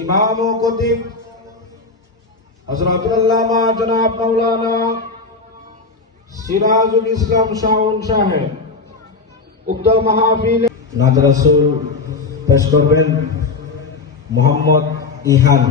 इमाम व खतीब हजरत अल्लामा जनाब मौलाना सिराजुल इस्लाम शाउन साहेब उक्त माहफिल नाद रसूल पेश करबेन मोहम्मद इहान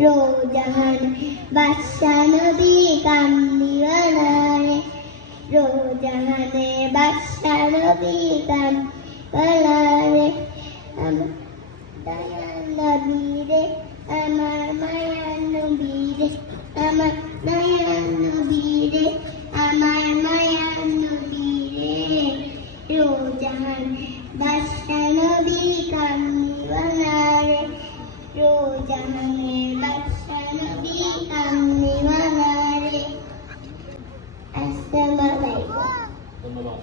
रोजान बादशाह नबी कामलीवाला रोजान बादशाह नबी कामलीवाला दयान नबी रे আমার মায়ার নবী রে আমার দয়ান নবী রে আমার মায়ার নবী রে রোজান বাদশাহ নবী কামলীওয়ালা রে রোজানে বাদশাহ নবী কামলীওয়ালা রে। আসসালামু আলাইকুম। ধন্যবাদ।